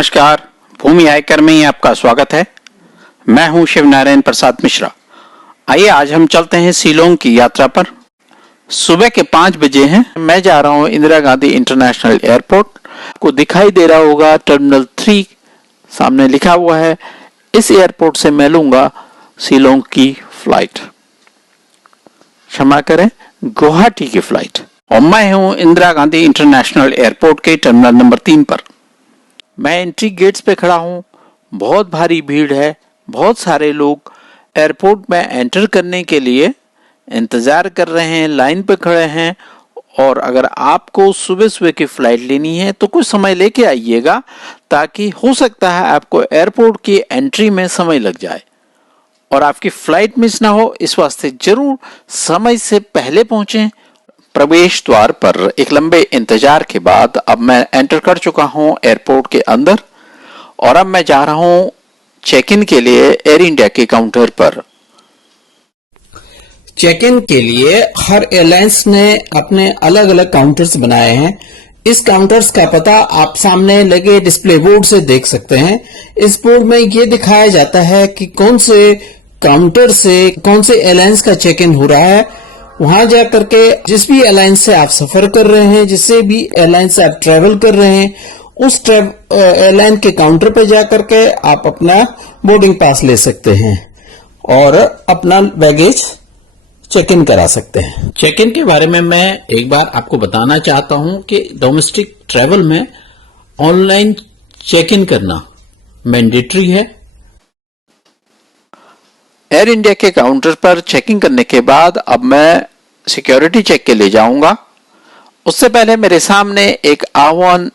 नमस्कार, भूमि आयकर में ही आपका स्वागत है। मैं हूं शिव नारायण प्रसाद मिश्रा। आइए आज हम चलते हैं शिलोंग की यात्रा पर। सुबह के 5 बजे हैं। मैं जा रहा हूं इंदिरा गांधी इंटरनेशनल एयरपोर्ट। को दिखाई दे रहा होगा टर्मिनल 3 सामने लिखा हुआ है। इस एयरपोर्ट से मैं लूंगा शिलोंग की फ्लाइट, क्षमा करें, गुवाहाटी की फ्लाइट। और मैं हूं इंदिरा गांधी इंटरनेशनल एयरपोर्ट के टर्मिनल नंबर 3 पर। मैं एंट्री गेट्स पे खड़ा हूं। बहुत भारी भीड़ है। बहुत सारे लोग एयरपोर्ट में एंटर करने के लिए इंतजार कर रहे हैं, लाइन पे खड़े हैं। और अगर आपको सुबह सुबह की फ्लाइट लेनी है तो कुछ समय लेके आइएगा, ताकि हो सकता है आपको एयरपोर्ट की एंट्री में समय लग जाए और आपकी फ्लाइट मिस ना हो। इस वास्ते जरूर समय से पहले पहुंचें। प्रवेश द्वार पर एक लंबे इंतजार के बाद अब मैं एंटर कर चुका हूं एयरपोर्ट के अंदर और अब मैं जा रहा हूं चेक इन के लिए एयर इंडिया के काउंटर पर। चेक इन के लिए हर एयरलाइंस ने अपने अलग अलग काउंटर्स बनाए हैं। इस काउंटर्स का पता आप सामने लगे डिस्प्ले बोर्ड से देख सकते हैं। इस बोर्ड में ये दिखाया जाता है कि कौन से काउंटर से कौन से एयरलाइंस का चेक इन हो रहा है। वहां जाकर के जिस भी एयरलाइन से आप सफर कर रहे हैं, जिससे भी एयरलाइन से आप ट्रेवल कर रहे हैं, उस एयरलाइन के काउंटर पर जाकर के आप अपना बोर्डिंग पास ले सकते हैं और अपना बैगेज चेक इन करा सकते हैं। चेक इन के बारे में मैं एक बार आपको बताना चाहता हूं कि डोमेस्टिक ट्रेवल में ऑनलाइन चेक इन करना मैंडेटरी है। एयर इंडिया के काउंटर पर चेकिंग करने के बाद अब मैं सिक्योरिटी चेक के लिए जाऊंगा। उससे पहले मेरे सामने एक आह्वान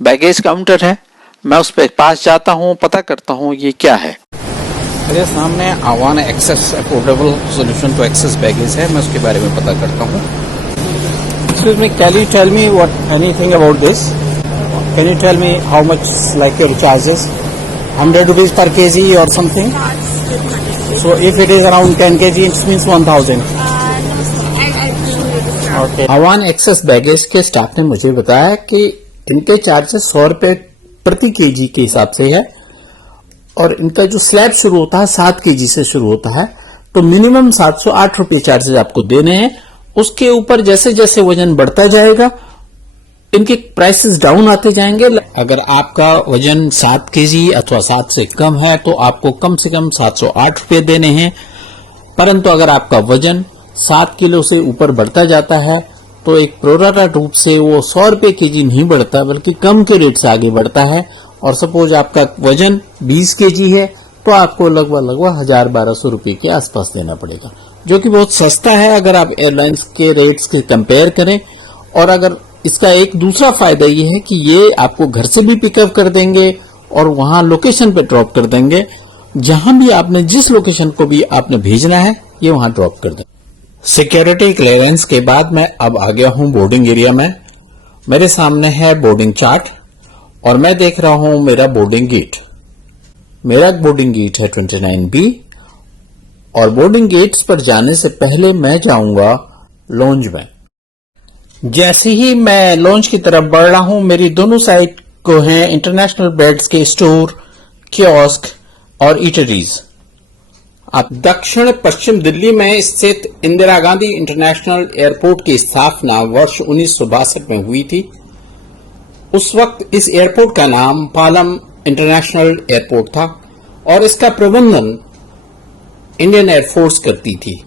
बैगेज काउंटर है। मैं उस पर पास जाता हूं, पता करता हूं ये क्या है। मेरे सामने आह्वान excess affordable solution to excess baggage है। मैं उसके बारे में पता करता हूँ। Excuse me, can you tell me what anything about this? Can you tell me how much like your charges? 100 rupees per kg or something? So if it is around 10 kg, it means 1000. Okay. आह्वान access baggage के staff ने मुझे बताया कि इनके charges 100 रुपए प्रति KG के हिसाब से है और इनका जो स्लैब शुरू होता है 7 केजी से शुरू होता है। तो मिनिमम 708 रुपये चार्जेस आपको देने हैं। उसके ऊपर जैसे जैसे वजन बढ़ता जाएगा इनके प्राइसेस डाउन आते जाएंगे। अगर आपका वजन 7 केजी अथवा 7 से कम है तो आपको कम से कम 708 रुपये देने हैं। परंतु अगर आपका वजन 7 किलो से ऊपर बढ़ता जाता है तो एक प्रोराटा रूप से वो 100 रुपये केजी नहीं बढ़ता, बल्कि कम के रेट से आगे बढ़ता है। और सपोज आपका वजन 20 केजी है तो आपको लगभग 1000-1200 रुपये के आसपास देना पड़ेगा, जो कि बहुत सस्ता है अगर आप एयरलाइंस के रेट्स के कंपेयर करें। और अगर इसका एक दूसरा फायदा ये है कि ये आपको घर से भी पिकअप कर देंगे और वहां लोकेशन पे ड्रॉप कर देंगे। जहां भी आपने जिस लोकेशन को भी आपने भेजना है ये वहां ड्रॉप कर देंगे। सिक्योरिटी क्लियरेंस के बाद मैं अब आ गया हूं बोर्डिंग एरिया में। मेरे सामने है बोर्डिंग चार्ट और मैं देख रहा हूं मेरा बोर्डिंग गेट। मेरा बोर्डिंग गेट है 29B और बोर्डिंग गेट्स पर जाने से पहले मैं जाऊंगा लॉन्ज में। जैसे ही मैं लॉन्च की तरफ बढ़ रहा हूं, मेरी दोनों साइड को हैं इंटरनेशनल बेड्स के स्टोर, कियोस्क और ईटरीज। अब दक्षिण पश्चिम दिल्ली में स्थित इंदिरा गांधी इंटरनेशनल एयरपोर्ट की स्थापना वर्ष 1962 में हुई थी। उस वक्त इस एयरपोर्ट का नाम पालम इंटरनेशनल एयरपोर्ट था और इसका प्रबंधन इंडियन एयरफोर्स करती थी।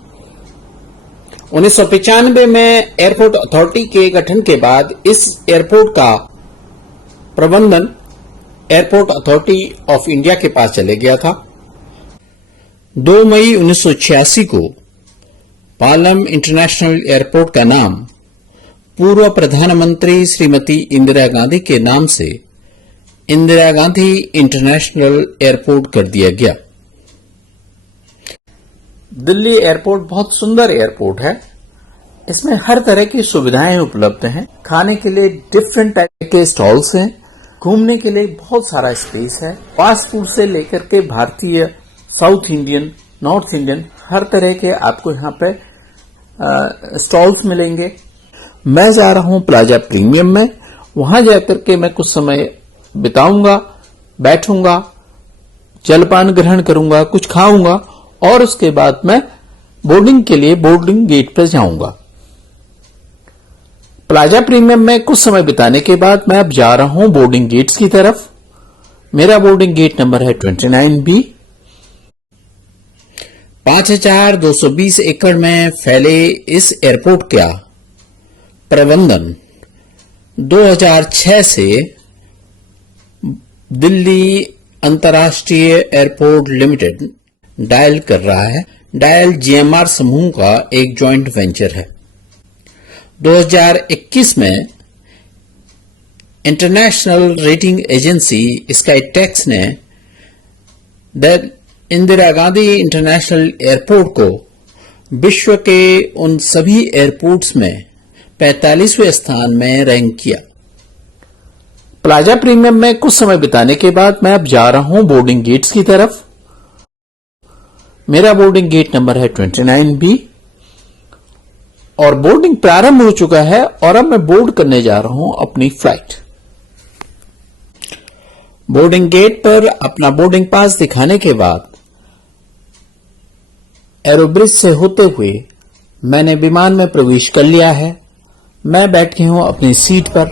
1995 में एयरपोर्ट अथॉरिटी के गठन के बाद इस एयरपोर्ट का प्रबंधन एयरपोर्ट अथॉरिटी ऑफ इंडिया के पास चले गया था। 2 मई 1986 को पालम इंटरनेशनल एयरपोर्ट का नाम पूर्व प्रधानमंत्री श्रीमती इंदिरा गांधी के नाम से इंदिरा गांधी इंटरनेशनल एयरपोर्ट कर दिया गया। दिल्ली एयरपोर्ट बहुत सुंदर एयरपोर्ट है। इसमें हर तरह की सुविधाएं उपलब्ध हैं। खाने के लिए डिफरेंट टाइप के स्टॉल्स हैं। घूमने के लिए बहुत सारा स्पेस है। फास्ट फूड से लेकर के भारतीय, साउथ इंडियन, नॉर्थ इंडियन हर तरह के आपको यहाँ पे स्टॉल्स मिलेंगे। मैं जा रहा हूँ प्लाजा प्रीमियम में। वहां जाकर के मैं कुछ समय बिताऊंगा, बैठूंगा, जलपान ग्रहण करूंगा, कुछ खाऊंगा और उसके बाद मैं बोर्डिंग के लिए बोर्डिंग गेट पर जाऊंगा। प्लाजा प्रीमियम में कुछ समय बिताने के बाद मैं अब जा रहा हूं बोर्डिंग गेट्स की तरफ। मेरा बोर्डिंग गेट नंबर है 29B। 5220 एकड़ में फैले इस एयरपोर्ट का प्रबंधन 2006 से दिल्ली अंतर्राष्ट्रीय एयरपोर्ट लिमिटेड डायल कर रहा है। डायल जीएमआर समूह का एक जॉइंट वेंचर है। 2021 में इंटरनेशनल रेटिंग एजेंसी स्काईटेक्स ने the Indira Gandhi international airport को विश्व के उन सभी एयरपोर्ट्स में 45वें स्थान में रैंक किया। प्लाजा प्रीमियम में कुछ समय बिताने के बाद मैं अब जा रहा हूं बोर्डिंग गेट्स की तरफ। मेरा बोर्डिंग गेट नंबर है 29B और बोर्डिंग प्रारंभ हो चुका है और अब मैं बोर्ड करने जा रहा हूं अपनी फ्लाइट। बोर्डिंग गेट पर अपना बोर्डिंग पास दिखाने के बाद एरोब्रिज से होते हुए मैंने विमान में प्रवेश कर लिया है। मैं बैठ गया हूं अपनी सीट पर।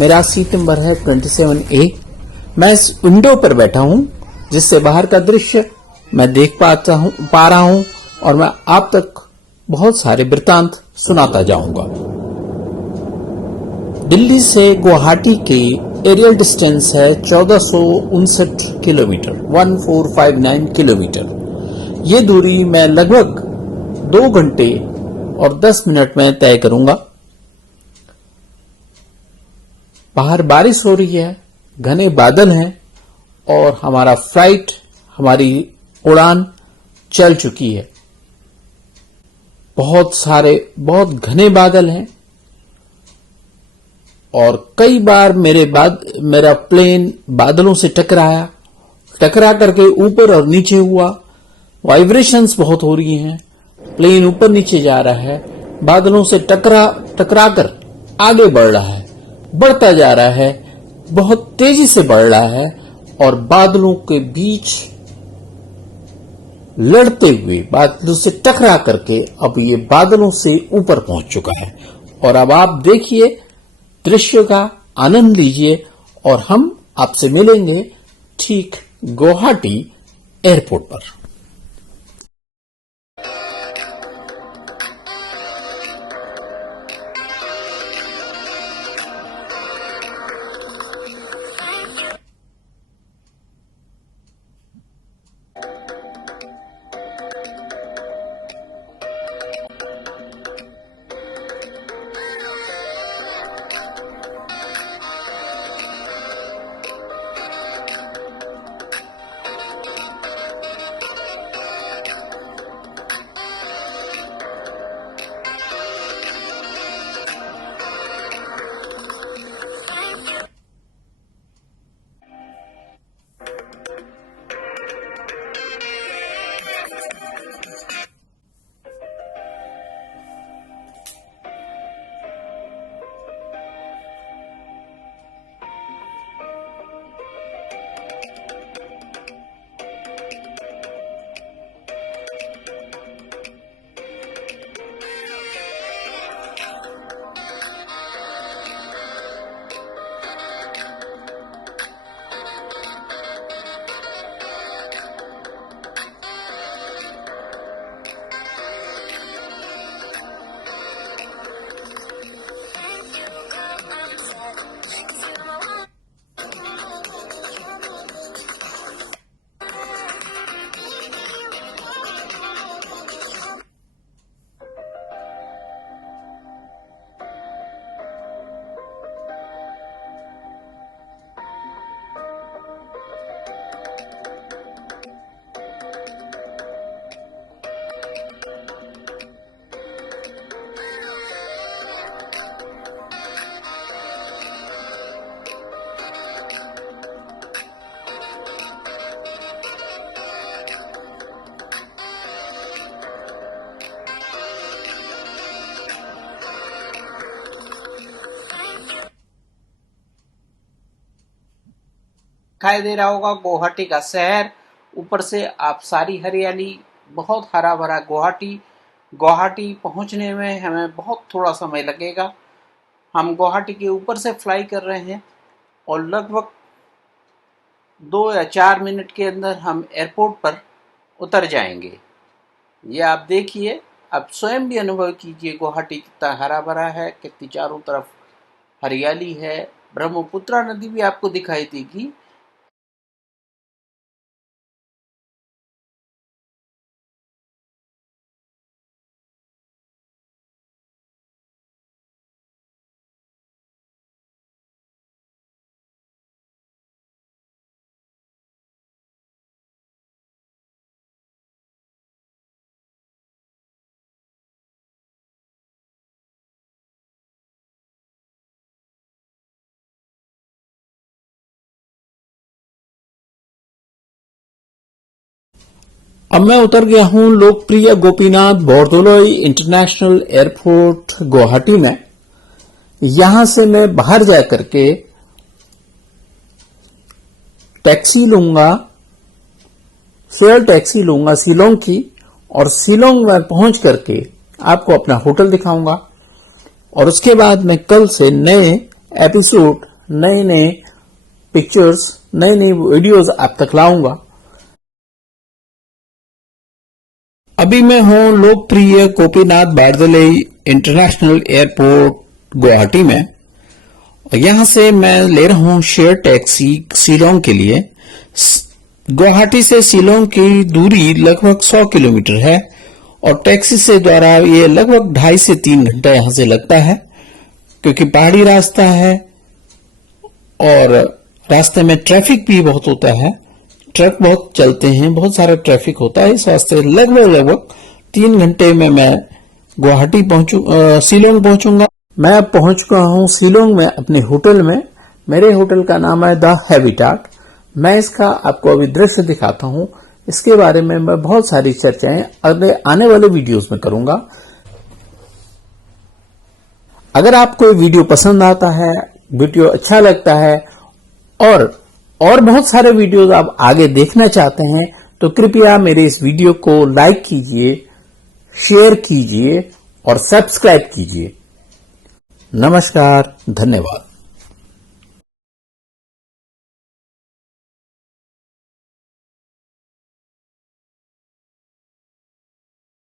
मेरा सीट नंबर है 27A। मैं इस विंडो पर बैठा हूं जिससे बाहर का दृश्य मैं देख पा रहा हूं और मैं आप तक बहुत सारे वृत्तांत सुनाता जाऊंगा। दिल्ली से गुवाहाटी के एरियल डिस्टेंस है 1459 किलोमीटर, 1459 किलोमीटर। ये दूरी मैं लगभग 2 घंटे और 10 मिनट में तय करूंगा। बाहर बारिश हो रही है, घने बादल हैं और हमारी उड़ान चल चुकी है। बहुत घने बादल हैं और कई बार मेरा प्लेन बादलों से टकरा करके ऊपर और नीचे हुआ। वाइब्रेशंस बहुत हो रही हैं। प्लेन ऊपर नीचे जा रहा है, बादलों से टकरा कर आगे बढ़ रहा है, बढ़ता जा रहा है, बहुत तेजी से बढ़ रहा है और बादलों के बीच लड़ते हुए बादलों से टकरा करके अब ये बादलों से ऊपर पहुंच चुका है। और अब आप देखिए, दृश्य का आनंद लीजिए और हम आपसे मिलेंगे ठीक गुवाहाटी एयरपोर्ट पर। दिखाई दे रहा होगा गुवाहाटी का शहर, ऊपर से आप सारी हरियाली, बहुत हरा भरा गुवाहाटी पहुंचने में हमें बहुत थोड़ा समय लगेगा। हम गुवाहाटी के ऊपर से फ्लाई कर रहे हैं और लगभग 2 या 4 मिनट के अंदर हम एयरपोर्ट पर उतर जाएंगे। ये आप देखिए, आप स्वयं भी अनुभव कीजिए गुवाहाटी कितना हरा भरा है, कितनी चारों तरफ हरियाली है। ब्रह्मपुत्रा नदी भी आपको दिखाई देगी। अब मैं उतर गया हूं लोकप्रिय गोपीनाथ बोरदोलोई इंटरनेशनल एयरपोर्ट गुवाहाटी में। यहां से मैं बाहर जाकर के टैक्सी लूंगा, शेयर टैक्सी लूंगा शिलोंग की, और शिलोंग में पहुंच करके आपको अपना होटल दिखाऊंगा। और उसके बाद मैं कल से नए एपिसोड, नए पिक्चर्स, नई वीडियोस आप तक लाऊंगा। अभी मैं हूं लोकप्रिय गोपीनाथ बोरदोलोई इंटरनेशनल एयरपोर्ट गुवाहाटी में। यहां से मैं ले रहा हूं शेयर टैक्सी शिलोंग के लिए। गुवाहाटी से शिलोंग की दूरी लगभग 100 किलोमीटर है और टैक्सी से द्वारा ये लगभग 2.5 से 3 घंटा यहां से लगता है, क्योंकि पहाड़ी रास्ता है और रास्ते में ट्रैफिक भी बहुत होता है। ट्रक बहुत चलते हैं, बहुत सारा ट्रैफिक होता है। इस वास्ते लगभग 3 घंटे में मैं गुवाहाटी शिलोंग पहुंचूंगा। मैं अब पहुंच चुका हूं शिलोंग में अपने होटल में। मेरे होटल का नाम है द हैबिटाट। मैं इसका आपको अभी दृश्य दिखाता हूं। इसके बारे में मैं बहुत सारी चर्चाएं अगले आने वाले वीडियोस में करूंगा। अगर आपको ये वीडियो पसंद आता है, वीडियो अच्छा लगता है और बहुत सारे वीडियोस आप आगे देखना चाहते हैं, तो कृपया मेरे इस वीडियो को लाइक कीजिए, शेयर कीजिए और सब्सक्राइब कीजिए। नमस्कार, धन्यवाद।